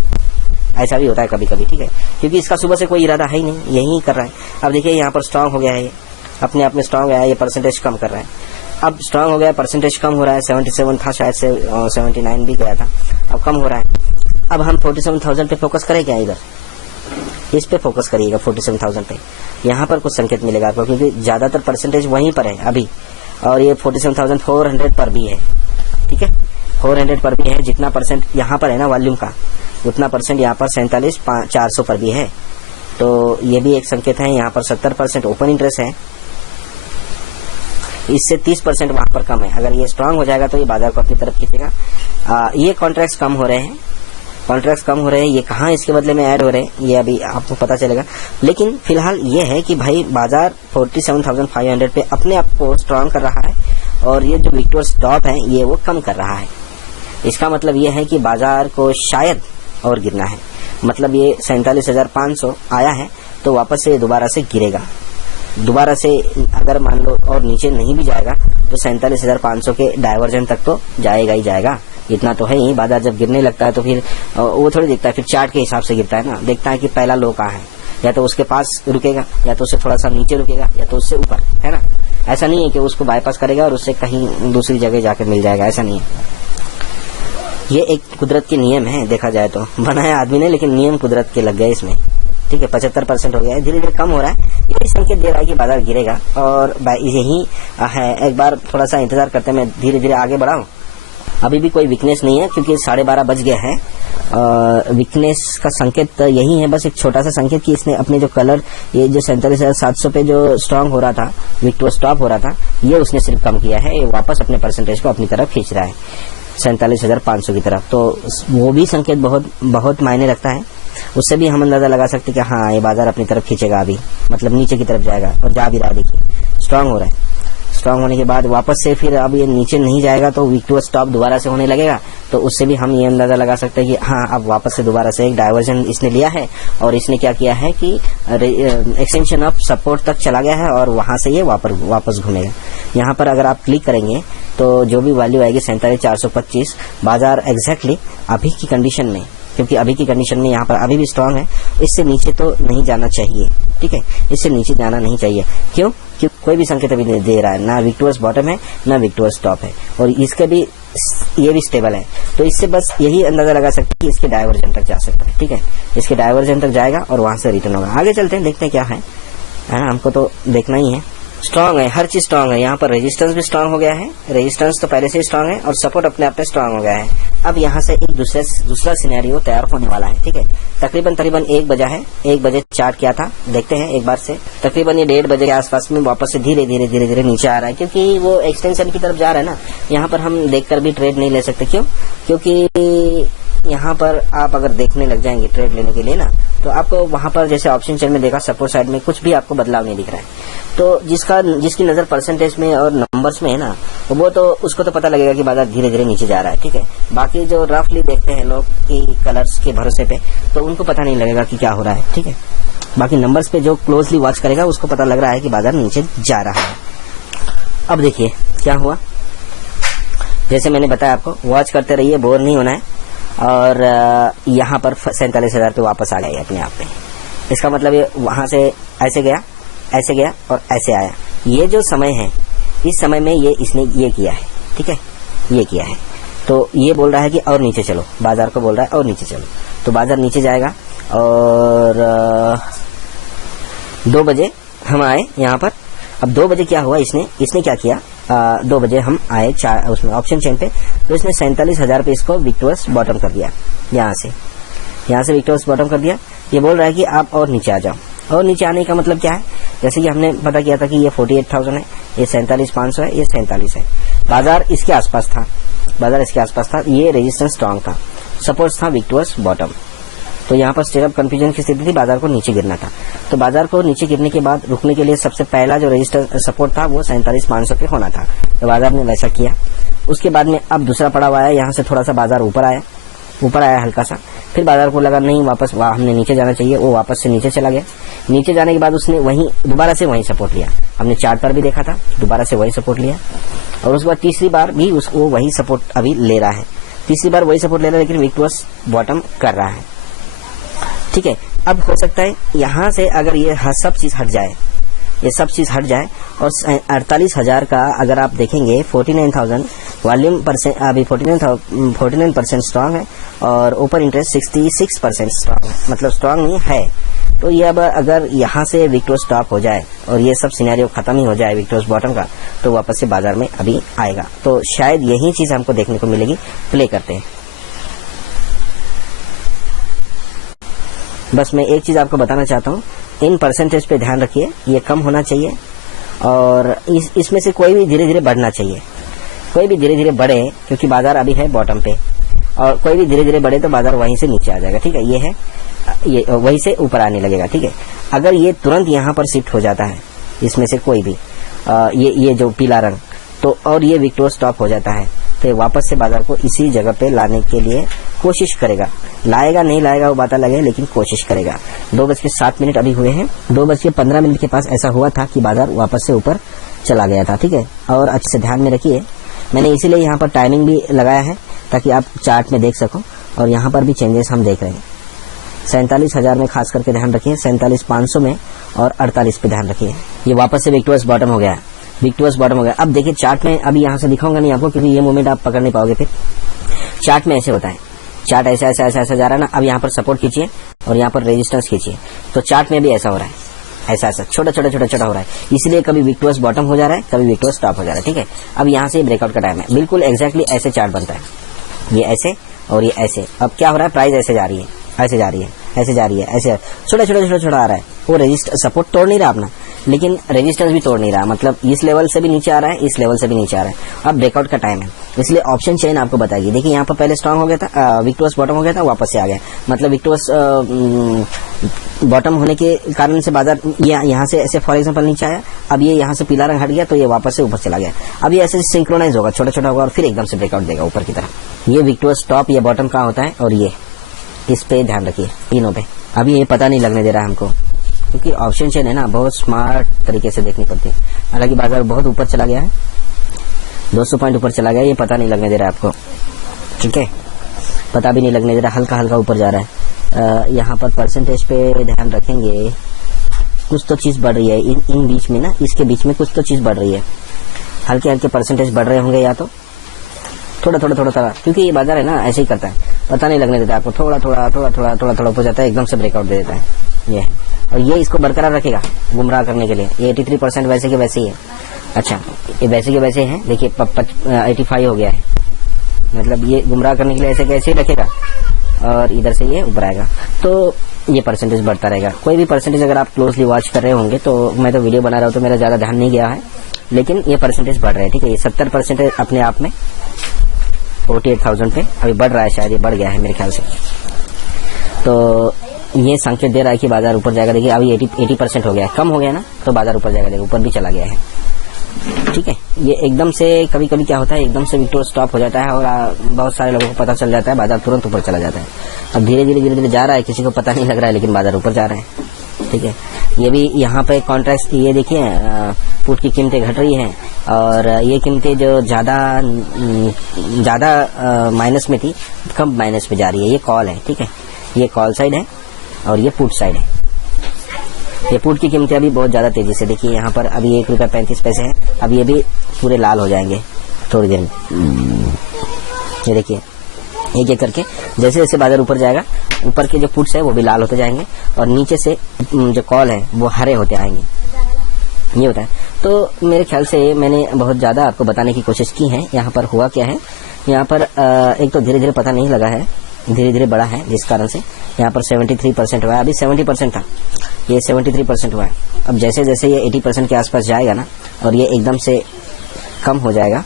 ऐसा भी होता है कभी कभी, ठीक है, क्योंकि इसका सुबह से कोई इरादा है ही नहीं, यही कर रहा है। अब देखिए यहाँ पर स्ट्रांग हो गया है, ये अपने आप में स्ट्रांग है, ये परसेंटेज कम कर रहा है। अब स्ट्रांग हो गया, परसेंटेज कम हो रहा है, 77 था शायद से 79 भी गया था, अब कम हो रहा है। अब हम 47,000 पे फोकस करें क्या, इधर इस पे फोकस करिएगा 47,000 पे, यहाँ पर कुछ संकेत मिलेगा आपको, क्योंकि ज्यादातर परसेंटेज वहीं पर है अभी, और ये 47,400 पर भी है, ठीक है, 400 पर भी है। जितना परसेंट यहाँ पर है ना वॉल्यूम का, उतना परसेंट यहाँ पर 47,400 पर भी है, तो ये भी एक संकेत है। यहाँ पर 70% ओपन इंटरेस्ट है, इससे 30% वहां पर कम है। अगर ये स्ट्रांग हो जाएगा तो ये बाजार को अपनी तरफ खींचेगा। ये कॉन्ट्रैक्ट्स कम हो रहे हैं, ये कहाँ इसके बदले में ऐड हो रहे हैं ये अभी आपको पता चलेगा। लेकिन फिलहाल ये है कि भाई बाजार 47,500 पे अपने आप को स्ट्रांग कर रहा है और ये जो विक्टोर स्टॉप है ये वो कम कर रहा है। इसका मतलब ये है कि बाजार को शायद और गिरना है, मतलब ये 47,500 आया है तो वापस से दोबारा से गिरेगा। दोबारा से अगर मान लो और नीचे नहीं भी जाएगा तो 47,500 के डायवर्जन तक तो जाएगा ही जाएगा। इतना तो है ही। बाजार जब गिरने लगता है तो फिर वो थोड़ी दिखता है, फिर चार्ट के हिसाब से गिरता है ना, देखता है कि पहला लो कहाँ है, या तो उसके पास रुकेगा या तो उससे थोड़ा सा नीचे रुकेगा या तो उससे ऊपर, है ना। ऐसा नहीं है कि उसको बाईपास करेगा और उससे कहीं दूसरी जगह जाकर मिल जाएगा, ऐसा नहीं है। ये एक कुदरत के नियम है, देखा जाए तो बनाया आदमी ने, लेकिन नियम कुदरत के लग गए इसमें। ठीक है, 75% हो गया है, धीरे धीरे कम हो रहा है। यही संकेत दे रहा है कि बाजार गिरेगा और यही है। एक बार थोड़ा सा इंतजार करते हैं, मैं धीरे धीरे आगे बढ़ाऊं। अभी भी कोई वीकनेस नहीं है क्योंकि 12:30 बज गया है। वीकनेस का संकेत यही है, बस एक छोटा सा संकेत कि इसने अपने जो कलर, ये जो 47,700 पे जो स्ट्रांग हो रहा था, विक्टोर स्टॉप हो रहा था, ये उसने सिर्फ कम किया है। ये वापस अपने परसेंटेज को अपनी तरफ खींच रहा है 47,500 की तरफ। तो वो भी संकेत बहुत मायने रखता है। उससे भी हम अंदाजा लगा सकते कि हाँ ये बाजार अपनी तरफ खींचेगा, अभी मतलब नीचे की तरफ जाएगा और जा भी रहा है। देखिए स्ट्रांग हो रहा है, स्ट्रांग होने के बाद वापस से फिर अब ये नीचे नहीं जाएगा तो विक्टोर स्टॉप दोबारा से होने लगेगा। तो उससे भी हम ये अंदाजा लगा सकते हैं कि हाँ अब वापस से दोबारा से एक डायवर्जन इसने लिया है और इसने क्या किया है कि एक्सटेंशन ऑफ सपोर्ट तक चला गया है और वहां से ये वापस घूमेगा। यहाँ पर अगर आप क्लिक करेंगे तो जो भी वैल्यू आएगी 47,425, बाजार एग्जैक्टली अभी की कंडीशन में, क्योंकि अभी की कंडीशन में यहाँ पर अभी भी स्ट्रांग है, इससे नीचे तो नहीं जाना चाहिए। ठीक है, इससे नीचे जाना नहीं चाहिए। क्यों? क्योंकि कोई भी संकेत अभी नहीं दे रहा है, ना विक्टोर्स बॉटम है ना विक्टोर्स टॉप है और इसके भी ये भी स्टेबल है। तो इससे बस यही अंदाजा लगा सकते हैं कि इसके डायवर्जन तक जा सकता है। ठीक है, इसके डायवर्जन तक जाएगा और वहां से रिटर्न होगा। आगे चलते हैं, देखते हैं क्या है। हमको तो देखना ही है। स्ट्रांग है, हर चीज स्ट्रांग है। यहाँ पर रेजिस्टेंस भी स्ट्रांग हो गया है, रेजिस्टेंस तो पहले से ही स्ट्रांग है और सपोर्ट अपने आप में स्ट्रांग हो गया है। अब यहाँ से एक दूसरा सिनेरियो तैयार होने वाला है। ठीक है, तकरीबन 1 बजा है, 1 बजे चार्ट किया था, देखते हैं एक बार से। तकरीबन ये 1:30 बजे के आसपास में वापस से धीरे धीरे नीचे आ रहा है, क्योंकि वो एक्सटेंशन की तरफ जा रहा है ना। यहाँ पर हम देखकर भी ट्रेड नहीं ले सकते। क्यों? क्योंकि यहाँ पर आप अगर देखने लग जाएंगे ट्रेड लेने के लिए ना, तो आपको वहां पर जैसे ऑप्शन चेन में देखा सपोर्ट साइड में कुछ भी आपको बदलाव नहीं दिख रहा है। तो जिसकी नजर परसेंटेज में और नंबर्स में है ना, वो तो उसको तो पता लगेगा कि बाजार धीरे धीरे नीचे जा रहा है। ठीक है, बाकी जो रफली देखते हैं लोग कि कलर्स के भरोसे पे, तो उनको पता नहीं लगेगा कि क्या हो रहा है। ठीक है, बाकी नंबर्स पे जो क्लोजली वॉच करेगा उसको पता लग रहा है कि बाजार नीचे जा रहा है। अब देखिए क्या हुआ, जैसे मैंने बताया आपको, वॉच करते रहिए, बोर नहीं होना है। और यहाँ पर 47,000 पे वापस आ गया अपने आप में। इसका मतलब ये वहां से ऐसे गया और ऐसे आया। ये जो समय है, इस समय में इसने ये किया है। ठीक है, ये किया है, तो ये बोल रहा है कि और नीचे चलो, बाजार को बोल रहा है और नीचे चलो। तो बाजार नीचे जाएगा और 2 बजे हम आए यहाँ पर। अब 2 बजे क्या हुआ, इसने क्या किया, 2 बजे हम आए उसमें ऑप्शन चेन पे, तो इसने 47,000 पे इसको विक्टोर्स बॉटम कर दिया। यहाँ से विक्टोर्स बॉटम कर दिया। ये बोल रहा है कि आप और नीचे आ जाओ। और नीचे आने का मतलब क्या है, जैसे कि हमने पता किया था कि ये 48,000 है, ये 47,500 है, ये 47 है। बाजार इसके आसपास था, ये रेजिस्टेंस स्ट्रांग था, सपोर्ट था विक्टोर्स बॉटम। तो यहाँ पर स्टेट ऑफ कंफ्यूजन की स्थिति थी, बाजार को नीचे गिरना था। तो बाजार को नीचे गिरने के बाद रुकने के लिए सबसे पहला जो रजिस्टर सपोर्ट था वो 47,500 पे होना था। तो बाजार ने वैसा किया। उसके बाद में अब दूसरा पड़ाव आया, यहाँ से थोड़ा सा बाजार ऊपर आया हल्का सा। फिर बाजार को लगा नहीं, वापस हमने नीचे जाना चाहिए, वो वापस से नीचे चला गया। नीचे जाने के बाद उसने दोबारा से वही सपोर्ट लिया। हमने चार्ट पर भी देखा था, दोबारा से वही सपोर्ट लिया और उसके बाद तीसरी बार भी वो वही सपोर्ट अभी ले रहा है। लेकिन विक्टोर्स बॉटम कर रहा है। ठीक है, अब हो सकता है यहाँ से अगर ये सब चीज हट जाए और 48,000 का अगर आप देखेंगे 49,000 वॉल्यूम परसेंट, अभी 49% स्ट्रांग है और ओपन इंटरेस्ट 66% स्ट्रांग है, मतलब स्ट्रांग नहीं है। तो ये अब अगर यहाँ से विक्टोर स्टॉप हो जाए और ये सब सिनेरियो खत्म ही हो जाए विक्टोर्स बॉटम का, तो वापस से बाजार में अभी आएगा। तो शायद यही चीज हमको देखने को मिलेगी। प्ले करते हैं। बस मैं एक चीज आपको बताना चाहता हूँ, इन परसेंटेज पे ध्यान रखिए, ये कम होना चाहिए और इसमें से कोई भी धीरे धीरे बढ़ना चाहिए, कोई भी धीरे धीरे बढ़े, क्योंकि बाजार अभी है बॉटम पे, और कोई भी धीरे धीरे बढ़े तो बाजार वहीं से नीचे आ जाएगा। ठीक है, ये है, ये वहीं से ऊपर आने लगेगा। ठीक है, अगर ये तुरंत यहाँ पर शिफ्ट हो जाता है, इसमें से कोई भी ये जो पीला रंग, तो और ये विक्टोर स्टॉप हो जाता है, तो ये वापस से बाजार को इसी जगह पे लाने के लिए कोशिश करेगा। लाएगा नहीं लाएगा वो बात अलग है, लेकिन कोशिश करेगा। 2:07 अभी हुए हैं। 2:15 के पास ऐसा हुआ था कि बाजार वापस से ऊपर चला गया था। ठीक है, और अच्छे से ध्यान में रखिए, मैंने इसीलिए यहाँ पर टाइमिंग भी लगाया है ताकि आप चार्ट में देख सको। और यहाँ पर भी चेंजेस हम देख रहे हैं। 47,000 में खास करके ध्यान रखिए, 47,500 में और 48 पे ध्यान रखिए। ये वापस से विक्टोरियस बॉटम हो गया, विक्टोरियस बॉटम हो गया। अब देखिए चार्ट में, अभी यहाँ से दिखाऊंगा नहीं आपको क्योंकि ये मूवमेंट आप पकड़ नहीं पाओगे। फिर चार्ट में ऐसे होता है, चार्ट ऐसा ऐसा ऐसा ऐसा जा रहा है ना। अब यहाँ पर सपोर्ट खींचिए और यहाँ पर रेजिस्टेंस खींचिए, तो चार्ट में भी ऐसा हो रहा है, ऐसा ऐसा छोटा छोटा छोटा छोटा हो रहा है। इसलिए कभी विक्टोरियस बॉटम हो जा रहा है, कभी विक्टोरियस टॉप हो जा रहा है। ठीक है, अब यहाँ से ब्रेकआउट का टाइम है। बिल्कुल एग्जैक्टली ऐसे चार्ट बनता है, ये ऐसे और ये ऐसे। अब क्या हो रहा है, प्राइस ऐसे जा रही है, ऐसे जा रही है, ऐसे जा रही है, ऐसे छोटा छोटा छोटा छोटा आ रहा है। वो सपोर्ट तोड़ नहीं रहा अपना, लेकिन रेजिस्टेंस भी तोड़ नहीं रहा। मतलब इस लेवल से भी नीचे आ रहा है, इस लेवल से भी नीचे आ रहा है। अब ब्रेकआउट का टाइम है, इसलिए ऑप्शन चेन आपको बताइए। देखिए यहाँ पर पहले स्ट्रांग हो गया था, विक्टोरियस बॉटम हो गया था, वापस से आ गया। मतलब विक्टोरियस बॉटम होने के कारण से बाजार यहाँ से ऐसे फॉर एग्जांपल नीचे आया। अब ये यहाँ से पीला रंग हट गया तो ये वापस से ऊपर चला गया। अब ये ऐसे सिंक्रोनाइज होगा, छोटा छोटा होगा और फिर एकदम से ब्रेकआउट देगा ऊपर की तरफ। ये विक्टोरियस टॉप या बॉटम कहाँ होता है, और ये इस पे ध्यान रखिए, तीनों पे। अभी ये पता नहीं लगने दे रहा है हमको, क्योंकि ऑप्शन चेन है ना, बहुत स्मार्ट तरीके से देखनी पड़ती है। हालांकि बाजार बहुत ऊपर चला गया है, 200 पॉइंट ऊपर चला गया, ये पता नहीं लगने दे रहा है आपको। ठीक है, पता भी नहीं लगने दे रहा, हल्का हल्का ऊपर जा रहा है। यहाँ पर परसेंटेज पे ध्यान रखेंगे, कुछ तो चीज बढ़ रही है इन बीच में ना, इसके बीच में कुछ तो चीज बढ़ रही है। हल्के हल्के परसेंटेज बढ़ रहे होंगे, या तो थोड़ा थोड़ा थोड़ा थोड़ा, क्योंकि ये बाजार है ना ऐसे ही करता है, पता नहीं लगने देता आपको। थोड़ा थोड़ा थोड़ा थोड़ा थोड़ा थोड़ा हो जाता है, एकदम से ब्रेकआउट दे देता है ये है। और ये इसको बरकरार रखेगा गुमराह करने के लिए। ये 83% वैसे के वैसे ही है। अच्छा, ये वैसे के वैसे हैं, देखिए 85 हो गया है। मतलब ये गुमराह करने के लिए ऐसे कैसे ही रखेगा और इधर से ये ऊपर आएगा, तो ये परसेंटेज बढ़ता रहेगा। कोई भी परसेंटेज अगर आप क्लोजली वॉच कर रहे होंगे, तो मैं तो वीडियो बना रहा हूँ तो मेरा ज्यादा ध्यान नहीं गया है, लेकिन ये परसेंटेज बढ़ रहे हैं। ठीक है, ये 70% अपने आप में 48,000 पे अभी बढ़ रहा है, शायद ये बढ़ गया है मेरे ख्याल से। तो ये संकेत दे रहा है कि बाजार ऊपर जाएगा। देखिए अभी 80% हो गया है, कम हो गया ना, तो बाजार ऊपर जाएगा। देखिए ऊपर भी चला गया है। ठीक है, ये एकदम से कभी कभी क्या होता है, एकदम से विक्टोरियस स्टॉप हो जाता है और बहुत सारे लोगों को पता चल जाता है, बाजार तुरंत ऊपर चला जाता है। अब धीरे धीरे धीरे धीरे जा रहा है, किसी को पता नहीं लग रहा है, लेकिन बाजार ऊपर जा रहे हैं। ठीक है, ये भी यहाँ पे कॉन्ट्रैक्ट, ये देखिए पुट की कीमतें घट रही हैं और ये कीमतें जो ज्यादा माइनस में थी, कम माइनस में जा रही है। ये कॉल है, ठीक है, ये कॉल साइड है और ये पुट साइड है। ये पुट की कीमतें अभी बहुत ज्यादा तेजी से, देखिए यहाँ पर अभी ₹1.35 है। अब ये भी पूरे लाल हो जाएंगे थोड़ी देर में। ये देखिए एक एक करके जैसे जैसे बाजार ऊपर जाएगा, ऊपर के जो पुट्स है वो भी लाल होते जाएंगे और नीचे से जो कॉल है वो हरे होते आएंगे। ये होता है। तो मेरे ख्याल से मैंने बहुत ज्यादा आपको बताने की कोशिश की है। यहाँ पर हुआ क्या है, यहाँ पर एक तो धीरे धीरे पता नहीं लगा है, धीरे धीरे बढ़ा है, जिस कारण से यहाँ पर 73% हुआ है। अभी 70% था, ये 73% हुआ है। अब जैसे जैसे ये 80% के आसपास जाएगा ना, और ये एकदम से कम हो जाएगा,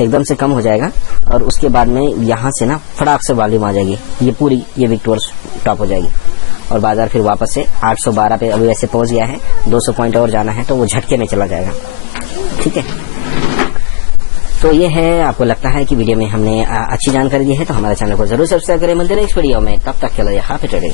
एकदम से कम हो जाएगा, और उसके बाद में यहाँ से ना फटाक से वॉल्यूम आ जाएगी, ये पूरी ये विक्टोरियस टॉप हो जाएगी और बाजार फिर वापस से 812 पे अभी वैसे पहुंच गया है। 200 पॉइंट और जाना है तो वो झटके में चला जाएगा। ठीक है, तो ये है, आपको लगता है कि वीडियो में हमने अच्छी जानकारी दी है तो हमारे चैनल को जरूर सब्सक्राइब करें। मिलते हैं नेक्स्ट वीडियो में, तब तक के लिए हैप्पी ट्रेडिंग।